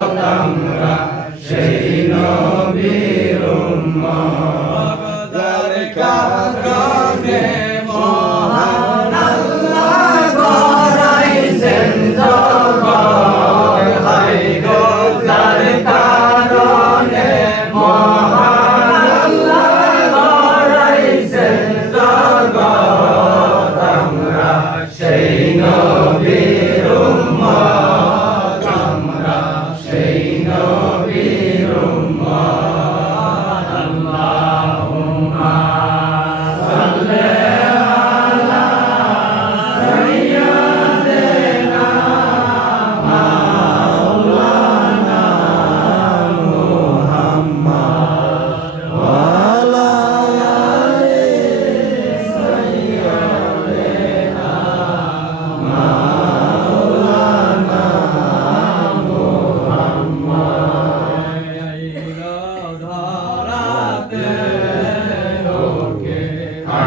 আমরা সেই নবীর উম্মত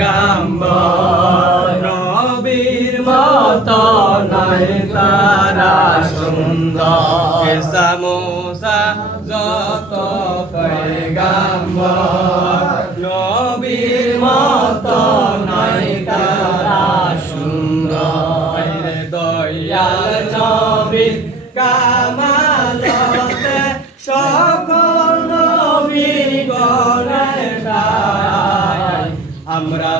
পেগাম্বর নবীর মত নাই তারা সুন্দর। সামোসা যত পেগাম্বর নবীর মত নাই তারা সুন্দর। দয়াল আমরা